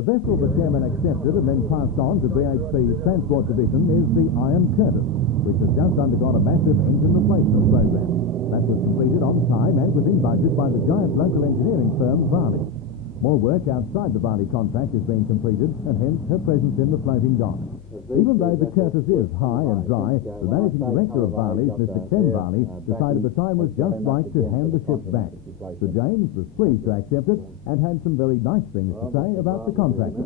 The vessel the chairman accepted and then passed on to BHP's Transport Division is the Iron Curtis, which has just undergone a massive engine replacement program. That was completed on time and within budget by the giant local engineering firm Varley. More work outside the Varley contract is being completed, and hence her presence in the floating dock. Even though the Curtis is high and dry, the managing director of Varley's, Mr. Ken Varley, decided the time was just right to hand the ship back. Sir James was pleased to accept it and had some very nice things to say about the contractor.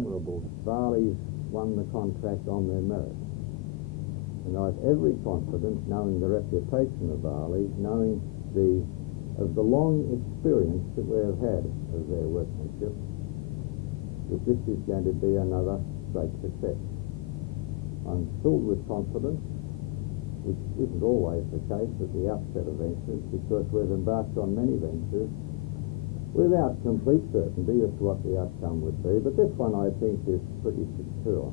Varley's won the contract on their merit. And I have every confidence, knowing the reputation of Varley, knowing the long experience that we have had of their workmanship, that this is going to be another great success. I'm filled with confidence, which isn't always the case at the outset of ventures, because we've embarked on many ventures without complete certainty as to what the outcome would be, but this one I think is pretty secure.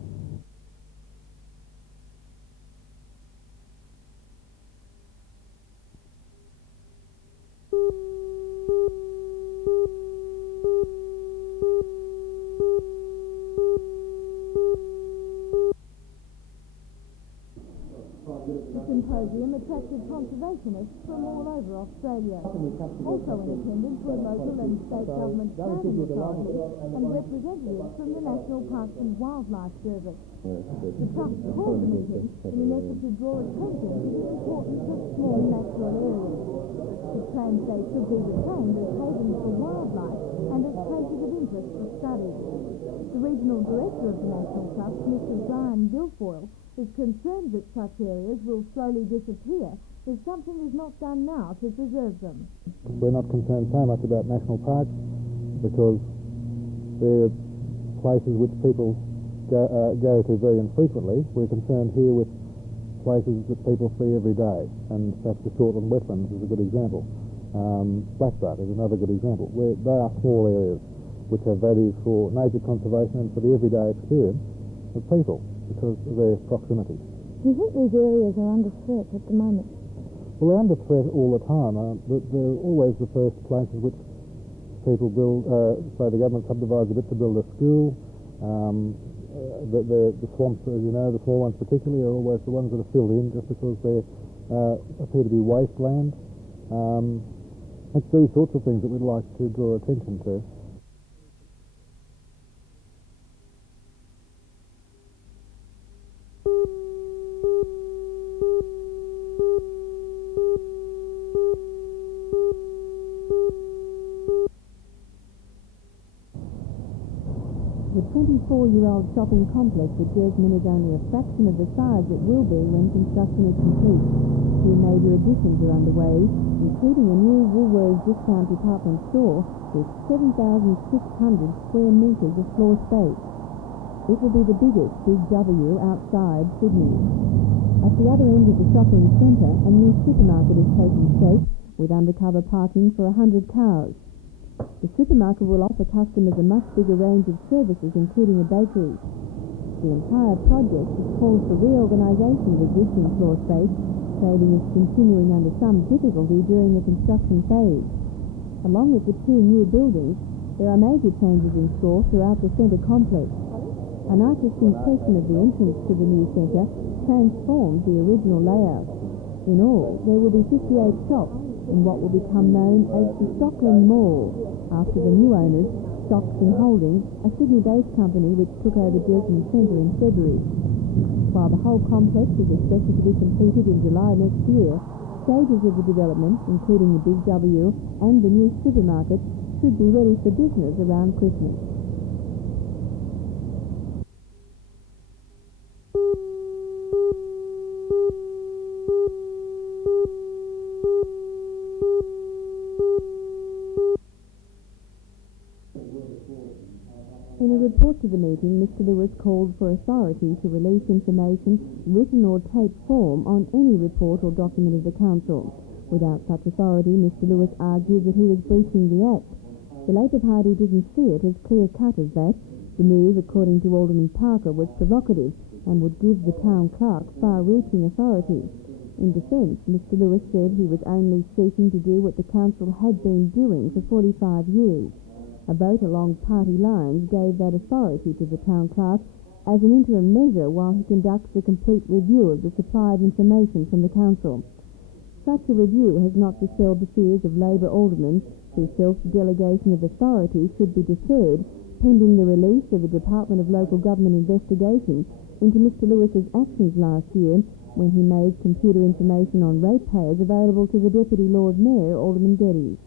The symposium attracted conservationists from all over Australia. Also in attendance were local and state government planning authorities and representatives from the National Parks and Wildlife Service. The Trust called the meeting in an effort to draw attention to the importance of small natural areas. The Translate should be retained as havens for wildlife and as places of interest for study. The regional director of the National Trust, Mr. Brian Guilfoyle, is concerned that such areas will slowly disappear if something is not done now to preserve them. We're not concerned so much about national parks because they're places which people go to very infrequently. We're concerned here with places that people see every day, and perhaps the Shortland wetlands is a good example. Blackbutt is another good example. They are small areas which have value for nature conservation and for the everyday experience of people, because of their proximity. Do you think these areas are under threat at the moment? Well, they're under threat all the time. They're always the first places which people build, say the government subdivides a bit to build a school. The swamps, as you know, the small ones particularly, are always the ones that are filled in just because they appear to be wasteland. It's these sorts of things that we'd like to draw attention to. The 24-year-old shopping complex at Jesmond is only a fraction of the size it will be when construction is complete. Two major additions are underway, including a new Woolworths discount department store with 7,600 square metres of floor space. It will be the biggest Big W outside Sydney. At the other end of the shopping centre, a new supermarket is taking shape with undercover parking for 100 cars. The supermarket will offer customers a much bigger range of services, including a bakery. The entire project has called for reorganisation of existing floor space. Trading is continuing under some difficulty during the construction phase. Along with the two new buildings, there are major changes in store throughout the centre complex. An artist's impression of the entrance to the new centre transformed the original layout. In all, there will be 58 shops in what will become known as the Stockland Mall, after the new owners, Stocks and Holdings, a Sydney-based company which took over Jesmond Centre in February. While the whole complex is expected to be completed in July next year, stages of the development, including the Big W and the new supermarket, should be ready for business around Christmas. In a report to the meeting, Mr. Lewis called for authority to release information, written or taped form, on any report or document of the Council. Without such authority, Mr. Lewis argued that he was breaching the Act. The Labor Party didn't see it as clear-cut as that. The move, according to Alderman Parker, was provocative and would give the town clerk far-reaching authority. In defence, Mr. Lewis said he was only seeking to do what the Council had been doing for 45 years. A vote along party lines gave that authority to the town clerk as an interim measure while he conducts a complete review of the supply of information from the council. Such a review has not dispelled the fears of Labor aldermen who felt the delegation of authority should be deferred pending the release of the Department of Local Government investigation into Mr Lewis's actions last year when he made computer information on ratepayers available to the Deputy Lord Mayor, Alderman Geddes.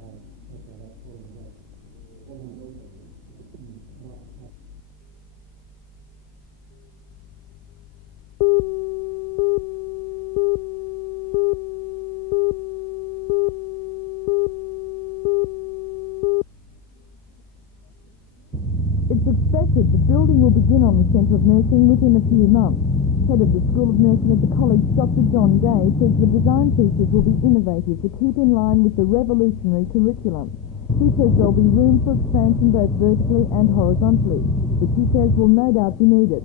It's expected the building will begin on the Centre of Nursing within a few months. Head of the School of Nursing at the college, Dr John Gay, says the design features will be innovative to keep in line with the revolutionary curriculum. He says there will be room for expansion both vertically and horizontally, which he says will no doubt be needed.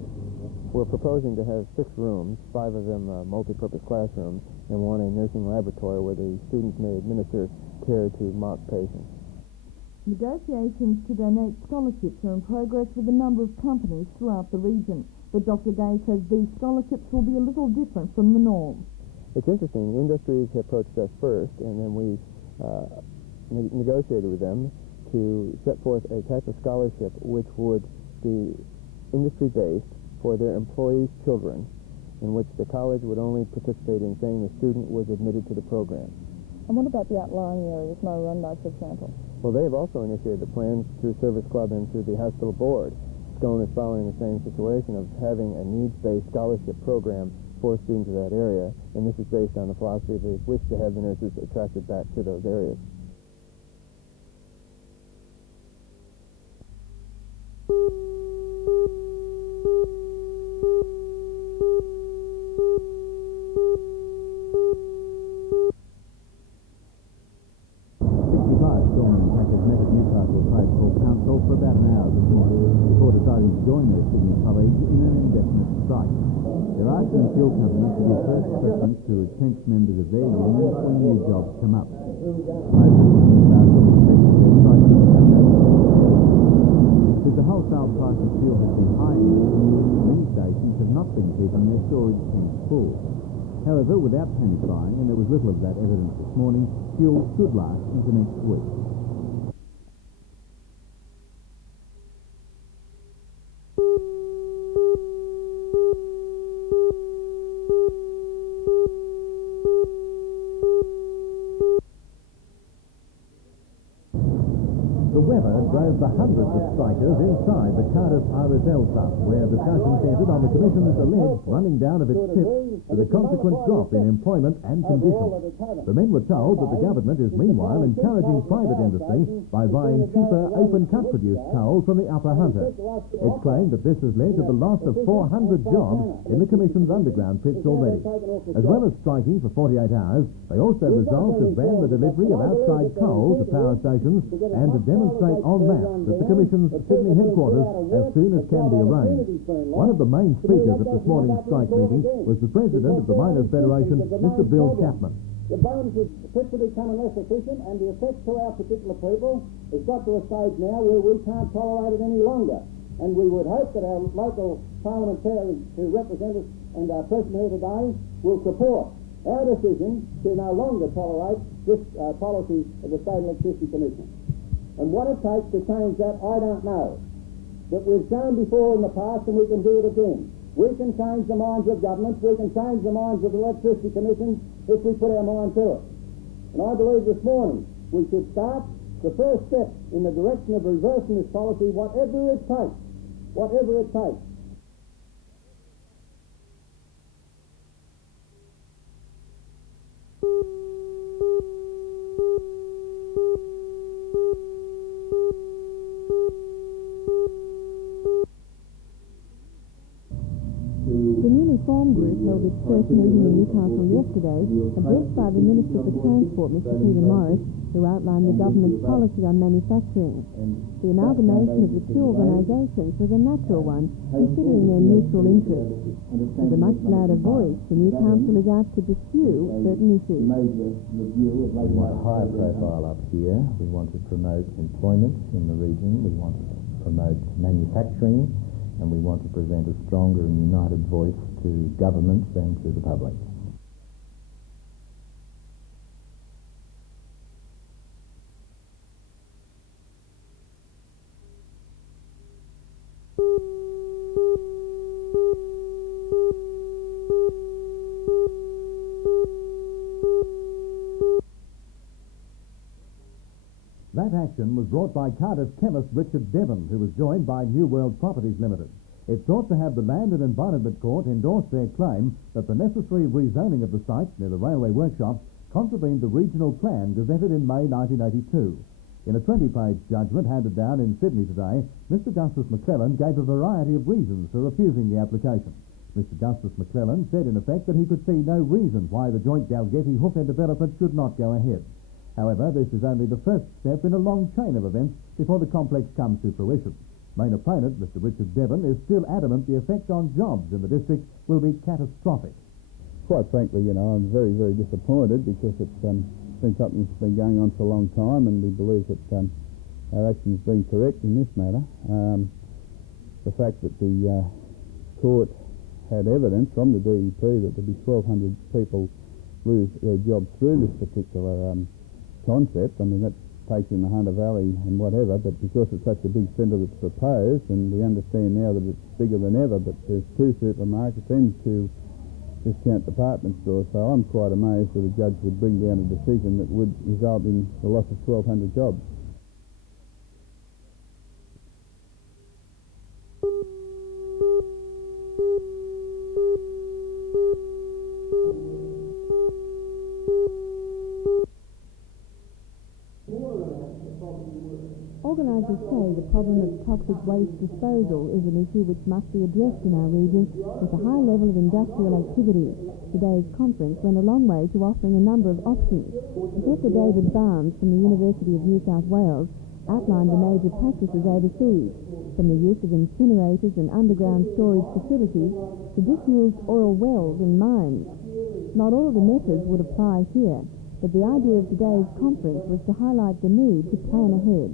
We're proposing to have 6 rooms, 5 of them multi-purpose classrooms, and 1 a nursing laboratory where the students may administer care to mock patients. Negotiations to donate scholarships are in progress with a number of companies throughout the region, but Dr Gay says these scholarships will be a little different from the norm. It's interesting. Industries approached us first, and then we negotiated with them to set forth a type of scholarship which would be industry-based for their employees' children, in which the college would only participate in saying the student was admitted to the program. And what about the outlying areas, Murrurundi, for example? Well, they've also initiated the plans through Service Club and through the hospital board. Scone is following the same situation of having a needs-based scholarship program for students of that area, and this is based on the philosophy of they wish to have the nurses attracted back to those areas. For about an hour this morning before deciding to join their Sydney colleagues in an indefinite strike. They're asking fuel companies to give first preference to retrenched members of their unions when new jobs come up. Most of the Newcastle expect their strike to have no since the wholesale price of fuel has been high, many stations have not been keeping their storage tanks full. However, without panic buying, and there was little of that evidence this morning, fuel should last into next week. The weather drove the hundreds of strikers inside the Cardiff RSL Club, where discussion centred on the Commission's alleged running down of its tips to the consequent drop in employment and conditions. The men were told that the government is meanwhile encouraging private industry by buying cheaper open-cut produced coal from the Upper Hunter. It's claimed that this has led to the loss of 400 jobs in the Commission's underground pits already. As well as striking for 48 hours, they also resolved to ban the delivery of outside coal to power stations and to demonstrate en masse at the Commission's Sydney headquarters as soon as can be arranged. One of the main speakers at this morning's strike meeting was the President of the Miners' Federation, Mr Bill Chapman. The bones is fit to becoming less efficient, and the effect to our particular people has got to a stage now where we can't tolerate it any longer. And we would hope that our local parliamentarians who represent us and are present here today will support our decision to no longer tolerate this policy of the State Electricity Commission. And what it takes to change that, I don't know. But we've shown before in the past, and we can do it again. We can change the minds of governments, we can change the minds of the Electricity Commission if we put our mind to it. And I believe this morning we should start the first step in the direction of reversing this policy, whatever it takes. Whatever it takes. The newly formed group held its first meeting in Newcastle yesterday. Addressed by the Minister for Transport, Mr Peter Morris, who outlined the government's policy on manufacturing. The amalgamation of the two organisations was a natural one, considering their mutual interests. With a much louder voice, the new council is out to pursue certain issues. We want a higher profile up here. We want to promote employment in the region. We want to promote manufacturing, and we want to present a stronger and united voice to governments and to the public. That action was brought by Cardiff chemist Richard Devon, who was joined by New World Properties Limited. It sought to have the Land and Environment Court endorse their claim that the necessary rezoning of the site near the railway workshops contravened the regional plan gazetted in May 1982. In a 20-page judgment handed down in Sydney today, Mr Justice McClellan gave a variety of reasons for refusing the application. Mr Justice McClellan said in effect that he could see no reason why the joint Dalgety hook end development should not go ahead. However, this is only the first step in a long chain of events before the complex comes to fruition. Main opponent, Mr Richard Devon, is still adamant the effect on jobs in the district will be catastrophic. Quite frankly, I'm very, very disappointed because it's been something that's been going on for a long time, and we believe that our action has been correct in this matter. The fact that the court had evidence from the DEP that there'd be 1,200 people lose their jobs through this particular concept. I mean, that takes in the Hunter Valley and whatever, but because it's such a big centre that's proposed, and we understand now that it's bigger than ever, but there's 2 supermarkets and 2 discount department stores, so I'm quite amazed that a judge would bring down a decision that would result in the loss of 1,200 jobs. Organisers say the problem of toxic waste disposal is an issue which must be addressed in our region with a high level of industrial activity. Today's conference went a long way to offering a number of options. Professor David Barnes from the University of New South Wales outlined the major practices overseas, from the use of incinerators and underground storage facilities to disused oil wells and mines. Not all of the methods would apply here, but the idea of today's conference was to highlight the need to plan ahead.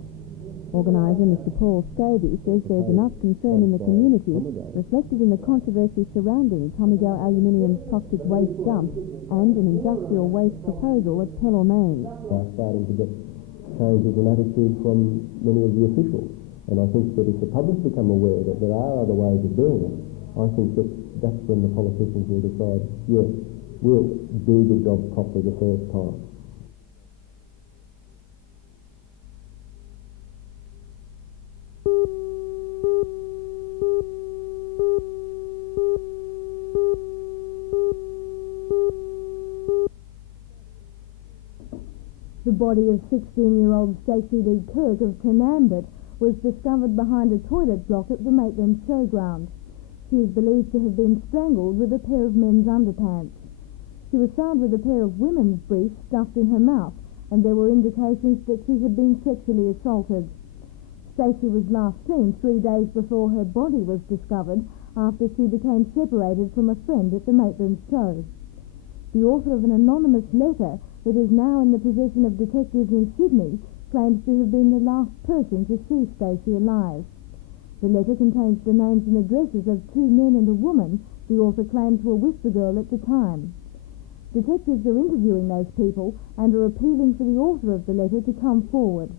Organiser Mr Paul Scobie says there's enough concern in the community reflected in the controversy surrounding Tomago Aluminium's toxic waste dump and an industrial waste proposal at Pell Main. Starting to get changes in attitude from many of the officials, and I think that if the public become aware that there are other ways of doing it, I think that that's when the politicians will decide, yes, we'll do the job properly the first time. The body of 16-year-old Stacey Lee Kirk of Canambit was discovered behind a toilet block at the Maitland Showground. She is believed to have been strangled with a pair of men's underpants. She was found with a pair of women's briefs stuffed in her mouth, and there were indications that she had been sexually assaulted. Stacey was last seen 3 days before her body was discovered after she became separated from a friend at the Maitland show. The author of an anonymous letter that is now in the possession of detectives in Sydney claims to have been the last person to see Stacey alive. The letter contains the names and addresses of 2 men and a woman the author claims were with the girl at the time. Detectives are interviewing those people and are appealing for the author of the letter to come forward.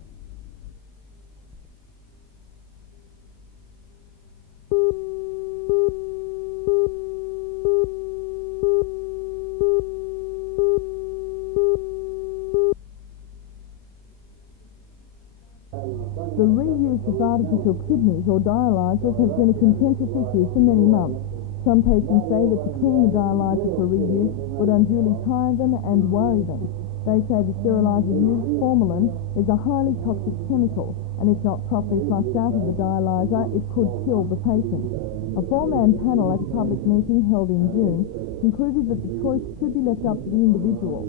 The reuse of artificial kidneys or dialyzers has been a contentious issue for many months. Some patients say that to clean the dialyzer for reuse would unduly tire them and worry them. They say the sterilizer used, formalin, is a highly toxic chemical, and if not properly flushed out of the dialyzer, it could kill the patient. A 4-man panel at a public meeting held in June concluded that the choice should be left up to the individual.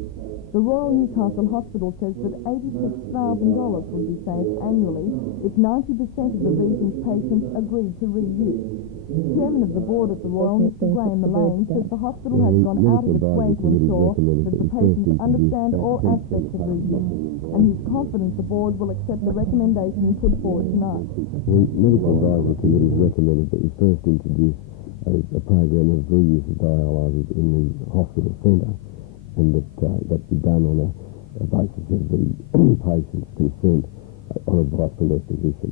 The Royal Newcastle Hospital says that $86,000 would be saved annually if 90% of the region's patients agreed to reuse. Chairman of the board at the Royal, Mr Graham Mullane, says the hospital has gone out of its way to ensure that the patients understand all aspects of reuse, and he's confident the board will accept the recommendation put forward tonight. The Medical Advisory Committee has recommended that we first introduce a program of reuse of dialyzers in the hospital centre, and that be done on a basis of the patient's consent on advice from their physician,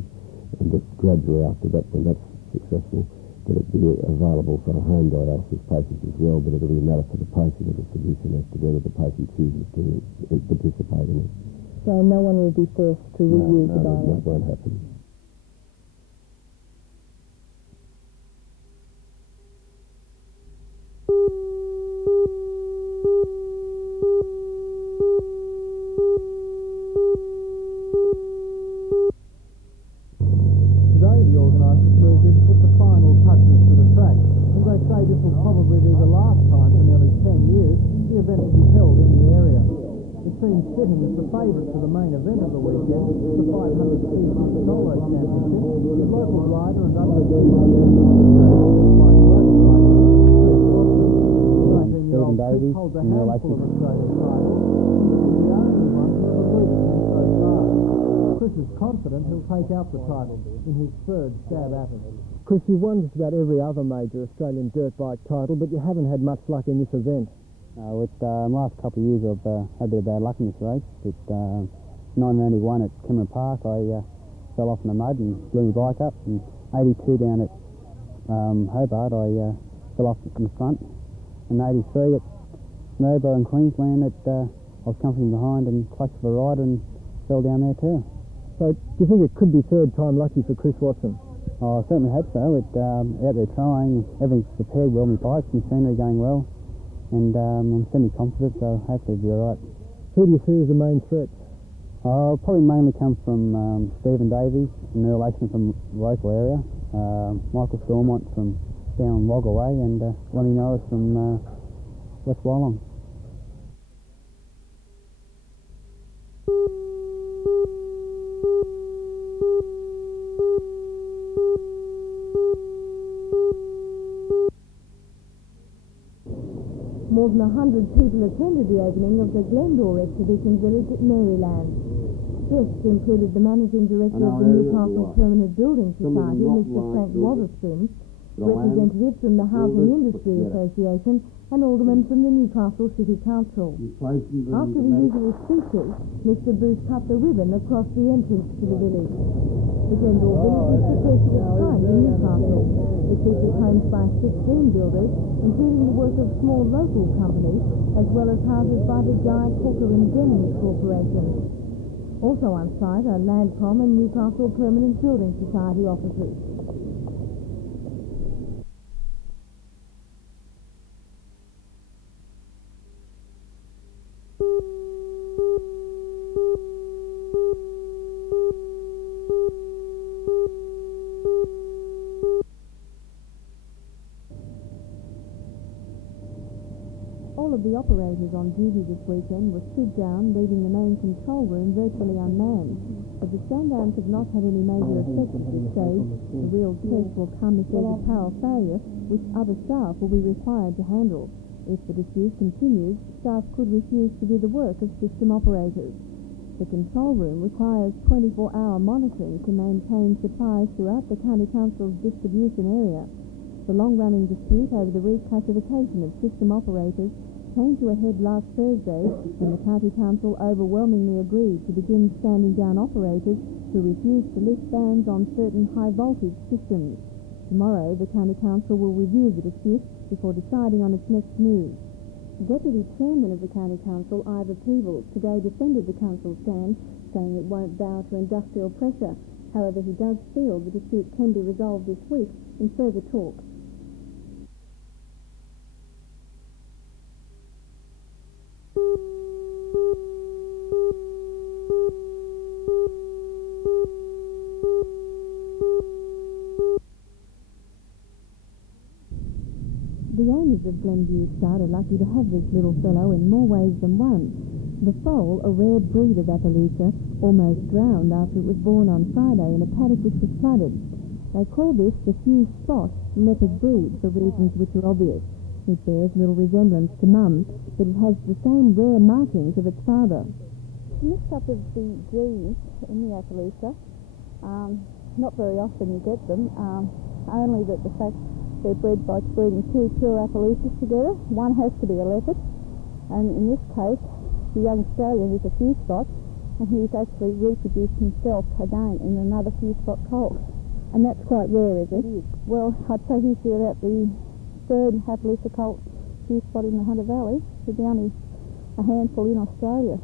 and that gradually after that, when that's successful, that it be available for home dialysis patients as well, but it'll be a matter for the patient or the physician as to whether the patient chooses to participate in it. So no one will be forced to reuse the dialyzer? That won't happen. Today, the organisers moved in to put the final touches to the track, and they say this will probably be the last time for nearly 10 years the event will be held in the area. It seems fitting as the favourite for the main event of the weekend, the 500cc solo championship, with local rider and other playing motorcycles. 19-year-old Chris holds a handful of Australian titles, and this is the only one to have eluded him so far. Chris is confident he'll take out the title in his third stab at it. Chris, you've won just about every other major Australian dirt bike title, but you haven't had much luck in this event. With the last couple of years I've had a bit of bad luck in this race. But 1981 at Cameron Park I fell off in the mud and blew my bike up, and 82 down at Hobart I fell off in the front, and 83 at Snowborough in Queensland I was coming from behind and clutched the rider and fell down there too. So do you think it could be third time lucky for Chris Watson? I certainly hope so. Out there trying, everything's prepared well, my bike's machinery going well, and I'm semi-confident, so hopefully it'll be alright. Who do you see as the main threats? I'll probably mainly come from Stephen Davies and Earl Ashton from the local area, Michael Stormont from down Wagga Way, and Lonnie Norris from West Wollongong. More than 100 people attended the opening of the Glendore Exhibition Village at Maryland. Guests included the Managing Director of the Newcastle Permanent Building Society, Mr. Frank Wotherspoon, representatives from the Housing Industry Association, and aldermen from the Newcastle City Council. After the usual speeches, Mr. Booth cut the ribbon across the entrance to the village. The Glendore Village is the first of its kind in Newcastle. It features homes by 16 builders, including the work of small local companies, as well as houses by the giant Hooker and Dennings Corporation. Also on site are Landcom and Newcastle Permanent Building Society offices. All of the operators on duty this weekend were stood down, leaving the main control room virtually unmanned. But the stand-downs have not had any major effect at this stage. The real test will come if there's a power failure, which other staff will be required to handle. If the dispute continues, staff could refuse to do the work of system operators. The control room requires 24-hour monitoring to maintain supplies throughout the County Council's distribution area. The long-running dispute over the reclassification of system operators came to a head last Thursday when the County Council overwhelmingly agreed to begin standing down operators who refused to lift bans on certain high-voltage systems. Tomorrow, the County Council will review the dispute before deciding on its next move. Deputy Chairman of the County Council, Ivor Peebles, today defended the Council's stand, saying it won't bow to industrial pressure. However, he does feel the dispute can be resolved this week in further talks. The owners of Glenview Stud are lucky to have this little fellow in more ways than one. The foal, a rare breed of Appaloosa, almost drowned after it was born on Friday in a paddock which was flooded. They call this the few spot leopard breed for reasons which are obvious. It bears little resemblance to Mum, but it has the same rare markings of its father. The mix-up of the genes in the Appaloosa, not very often you get them, only that the fact they're bred by breeding two pure Appaloosas together. One has to be a leopard, and in this case, the young stallion is a few spot, and he's actually reproduced himself again in another few spot colt. And that's quite rare, is it? It is. Well, I'd say he's about the third Appaloosa colt few spot in the Hunter Valley. There'd be only a handful in Australia.